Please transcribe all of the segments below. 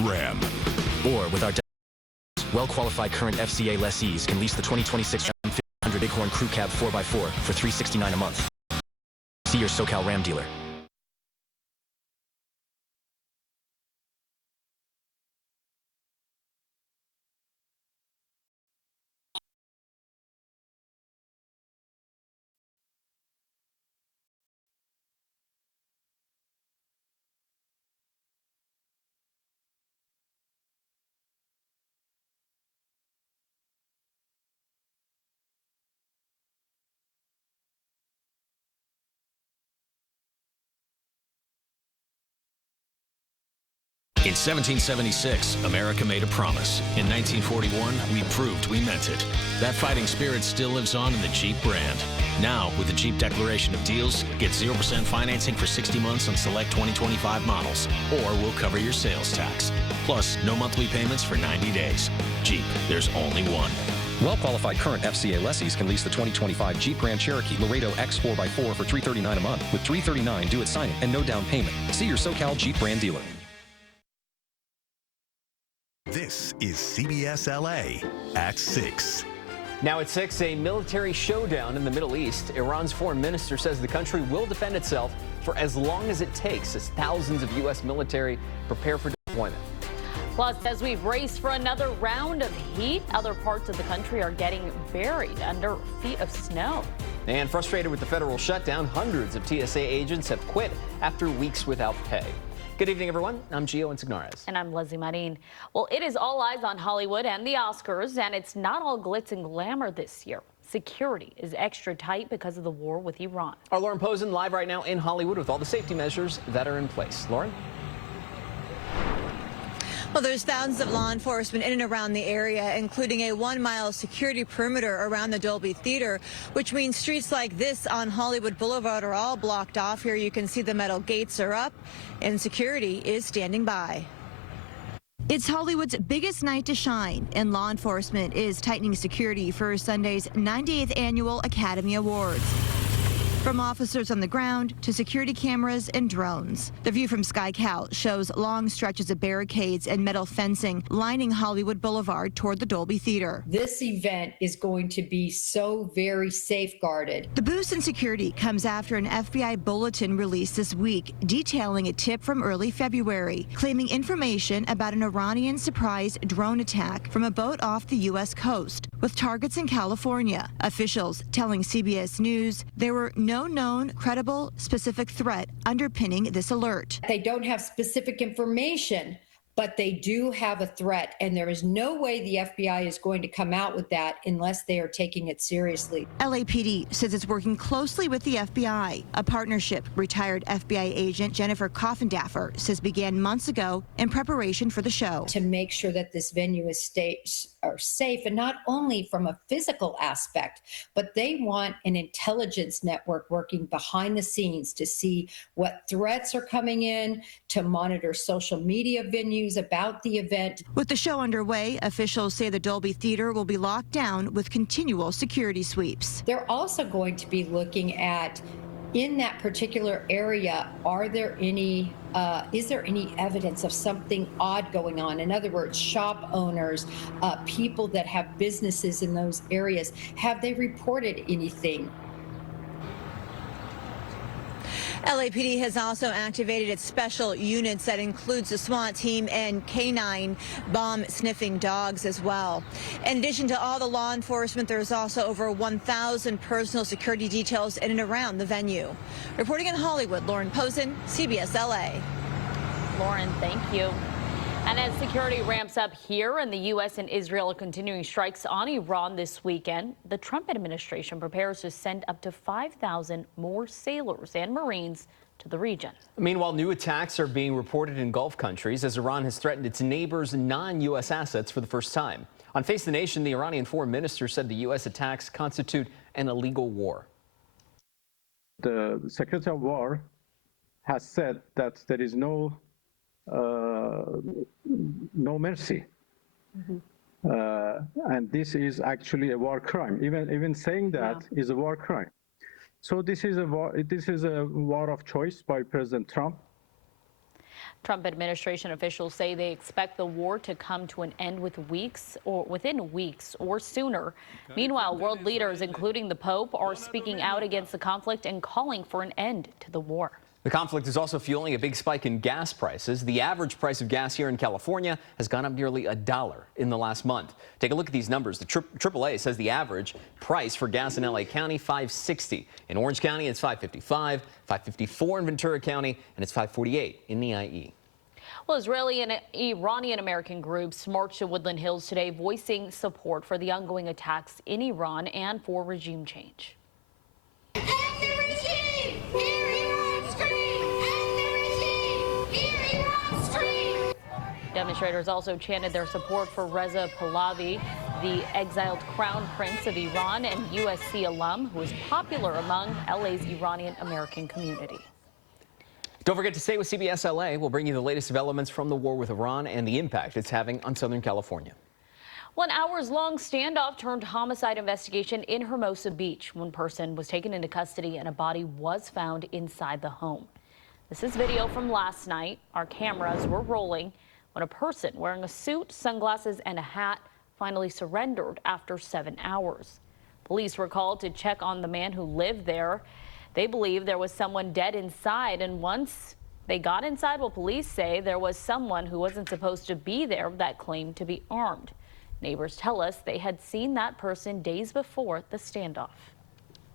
Ram. Or with our well-qualified current FCA lessees can lease the 2026 Ram 1500 Bighorn Crew Cab 4x4 for $369 a month. See your SoCal Ram dealer. In 1776, America made a promise. In 1941, we proved we meant it. That fighting spirit still lives on in the Jeep brand. Now, with the Jeep Declaration of Deals, get 0% financing for 60 months on select 2025 models, or we'll cover your sales tax. Plus, no monthly payments for 90 days. Jeep, there's only one. Well-qualified current FCA lessees can lease the 2025 Jeep Grand Cherokee Laredo X 4x4 for $339 a month, with $339 due at signing and no down payment. See your SoCal Jeep brand dealer. This is CBS LA at 6. Now at 6, a military showdown in the Middle East. Iran's foreign minister says the country will defend itself for as long as it takes as thousands of U.S. military prepare for deployment. Plus, as we brace for another round of heat, other parts of the country are getting buried under feet of snow. And frustrated with the federal shutdown, hundreds of TSA agents have quit after weeks without pay. Good evening, everyone. I'm Gio Insignares. And I'm Leslie Marin. Well, it is all eyes on Hollywood and the Oscars, and it's not all glitz and glamour this year. Security is extra tight because of the war with Iran. Our Lauren Posen live right now in Hollywood with all the safety measures that are in place. Lauren? Well, there's thousands of law enforcement in and around the area, including a 1-mile security perimeter around the Dolby Theater, which means streets like this on Hollywood Boulevard are all blocked off. Here you can see the metal gates are up, and security is standing by. It's Hollywood's biggest night to shine, and law enforcement is tightening security for Sunday's 98th Annual Academy Awards. From officers on the ground to security cameras and drones. The view from SkyCal shows long stretches of barricades and metal fencing lining Hollywood Boulevard toward the Dolby Theater. This event is going to be so very safeguarded. The boost in security comes after an FBI bulletin released this week detailing a tip from early February, claiming information about an Iranian surprise drone attack from a boat off the U.S. coast with targets in California. Officials telling CBS News there were no known, credible, specific threat underpinning this alert. They don't have specific information, but they do have a threat, and there is no way the FBI is going to come out with that unless they are taking it seriously. LAPD says it's working closely with the FBI, a partnership retired FBI agent Jennifer Coffindaffer says began months ago in preparation for the show. To make sure that this venue is safe, and not only from a physical aspect, but they want an intelligence network working behind the scenes to see what threats are coming in, to monitor social media venues about the event. With the show underway, officials say the Dolby Theater will be locked down with continual security sweeps. They're also going to be looking at, in that particular area, is there any evidence of something odd going on? In other words, shop owners, people that have businesses in those areas, have they reported anything? LAPD has also activated its special units that includes the SWAT team and canine bomb-sniffing dogs as well. In addition to all the law enforcement, there's also over 1,000 personal security details in and around the venue. Reporting in Hollywood, Lauren Posen, CBS LA. Lauren, thank you. And as security ramps up here and the U.S. and Israel are continuing strikes on Iran this weekend, the Trump administration prepares to send up to 5,000 more sailors and Marines to the region. Meanwhile, new attacks are being reported in Gulf countries as Iran has threatened its neighbors' non-U.S. assets for the first time. On Face the Nation, the Iranian foreign minister said the U.S. attacks constitute an illegal war. The Secretary of War has said that there is no mercy, and this is actually a war crime. Even saying that is a war crime. So this is a war. This is a war of choice by President Trump. Trump administration officials say they expect the war to come to an end within weeks or sooner. Meanwhile, world leaders, including the Pope, are speaking out against the conflict and calling for an end to the war. The conflict is also fueling a big spike in gas prices. The average price of gas here in California has gone up nearly $1 in the last month. Take a look at these numbers. The AAA says the average price for gas in LA County, $5.60. In Orange County, it's $5.55, $5.54 in Ventura County, and it's $5.48 in the IE. Well, Israeli and Iranian American groups marched to Woodland Hills today, voicing support for the ongoing attacks in Iran and for regime change. Demonstrators also chanted their support for Reza Pahlavi, the exiled crown prince of Iran and USC alum who is popular among LA's Iranian American community. Don't forget to stay with CBS LA. We'll bring you the latest developments from the war with Iran and the impact it's having on Southern California. Well, an hours-long standoff turned homicide investigation in Hermosa Beach. One person was taken into custody and a body was found inside the home. This is video from last night. Our cameras were rolling when a person wearing a suit, sunglasses, and a hat finally surrendered after 7 hours. Police were called to check on the man who lived there. They believe there was someone dead inside, and once they got inside, well, police say there was someone who wasn't supposed to be there that claimed to be armed. Neighbors tell us they had seen that person days before the standoff.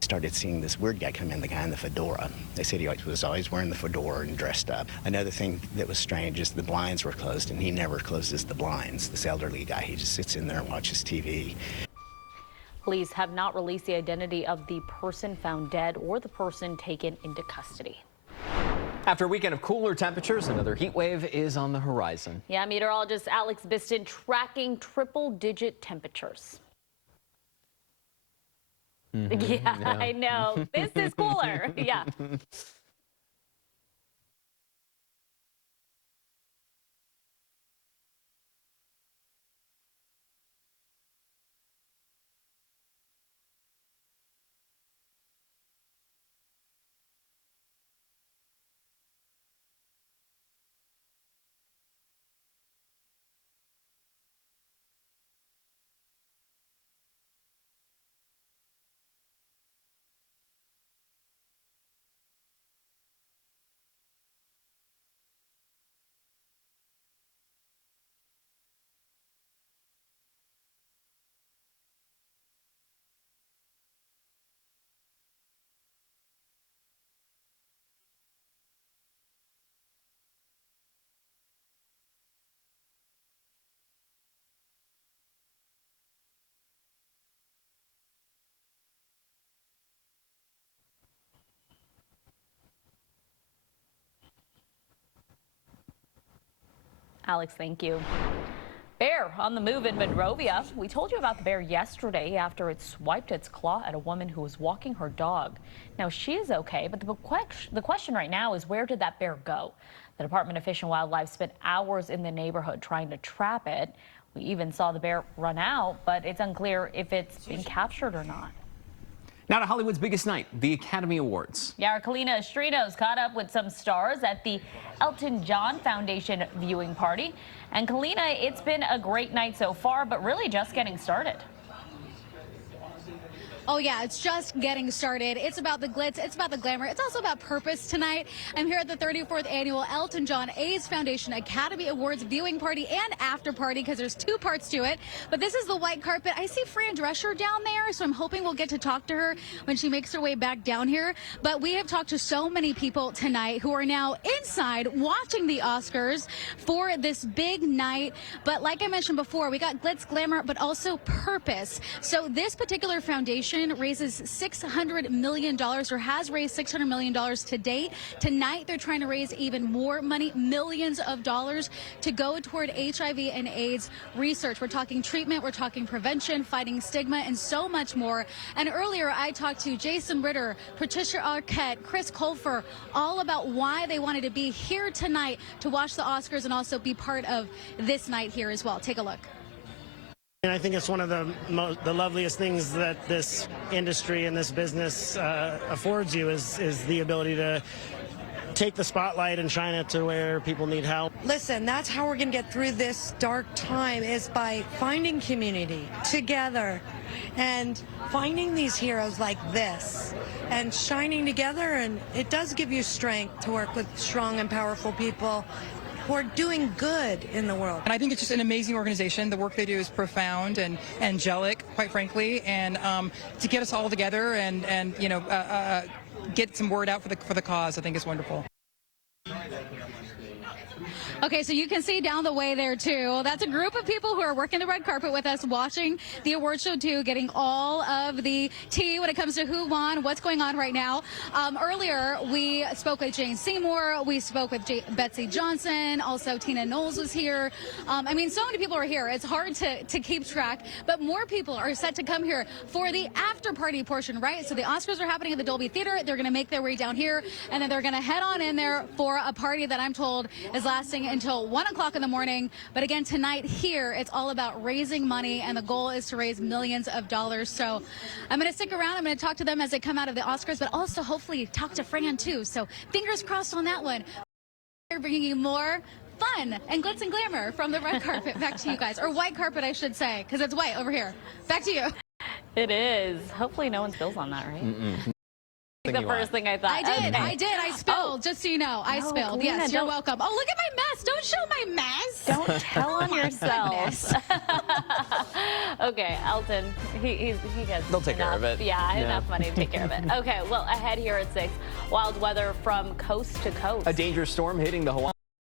Started seeing this weird guy come in, the guy in the fedora. They said he was always wearing the fedora and dressed up. Another thing that was strange is the blinds were closed, and he never closes the blinds. This elderly guy, he just sits in there and watches TV. Police have not released the identity of the person found dead or the person taken into custody. After a weekend of cooler temperatures, another heat wave is on the horizon. Yeah, meteorologist Alex Biston tracking triple-digit temperatures. Yeah, I know. This is cooler. Yeah. Alex, thank you. Bear on the move in Monrovia. We told you about the bear yesterday after it swiped its claw at a woman who was walking her dog. Now, she is okay, but the question right now is, where did that bear go? The Department of Fish and Wildlife spent hours in the neighborhood trying to trap it. We even saw the bear run out, but it's unclear if it's been captured or not. Now to Hollywood's biggest night, the Academy Awards. Yeah, our Kalina Estrinos caught up with some stars at the Elton John Foundation viewing party. And Kalina, it's been a great night so far, but really just getting started. Oh yeah, it's just getting started. It's about the glitz, it's about the glamour, it's also about purpose tonight. I'm here at the 34th annual Elton John AIDS Foundation Academy Awards viewing party and after party, because there's two parts to it. But this is the white carpet. I see Fran Drescher down there, so I'm hoping we'll get to talk to her when she makes her way back down here. But we have talked to so many people tonight who are now inside watching the Oscars for this big night. But like I mentioned before, we got glitz, glamour, but also purpose. So this particular foundation raises $600 million, or has raised $600 million to date. Tonight, they're trying to raise even more money, millions of dollars, to go toward HIV and AIDS research. We're talking treatment, we're talking prevention, fighting stigma, and so much more. And earlier, I talked to Jason Ritter, Patricia Arquette, Chris Colfer, all about why they wanted to be here tonight to watch the Oscars and also be part of this night here as well. Take a look. And I think it's one of the loveliest things that this industry and this business affords you is the ability to take the spotlight and shine it to where people need help. Listen, that's how we're going to get through this dark time, is by finding community together and finding these heroes like this and shining together. And it does give you strength to work with strong and powerful people who are doing good in the world. And I think it's just an amazing organization. The work they do is profound and angelic, quite frankly, and to get us all together and you know, get some word out for the cause, I think is wonderful. Okay, so you can see down the way there, too. That's a group of people who are working the red carpet with us, watching the award show, too, getting all of the tea when it comes to who won, what's going on right now. Earlier, we spoke with Jane Seymour. We spoke with Betsy Johnson. Also, Tina Knowles was here. I mean, so many people are here. It's hard to keep track, but more people are set to come here for the after-party portion, right? So the Oscars are happening at the Dolby Theater. They're going to make their way down here, and then they're going to head on in there for a party that I'm told is lasting until 1 o'clock in the morning. But again, tonight here, it's all about raising money, and the goal is to raise millions of dollars. So I'm going to stick around. I'm going to talk to them as they come out of the Oscars, but also hopefully talk to Fran, too. So fingers crossed on that one. They're bringing you more fun and glitz and glamour from the red carpet. Back to you guys. Or white carpet, I should say, because it's white over here. Back to you. It is. Hopefully no one spills on that, right? The first thing I thought. I did. I spilled, just so you know. I spilled. Yes, you're welcome. Oh, look at my mess. Don't show my mess. Don't tell on yourself. Okay, Elton, he gets They'll take enough, care of it. Yeah, enough money to take care of it. Okay, well, ahead here at 6, wild weather from coast to coast. A dangerous storm hitting the Hawaii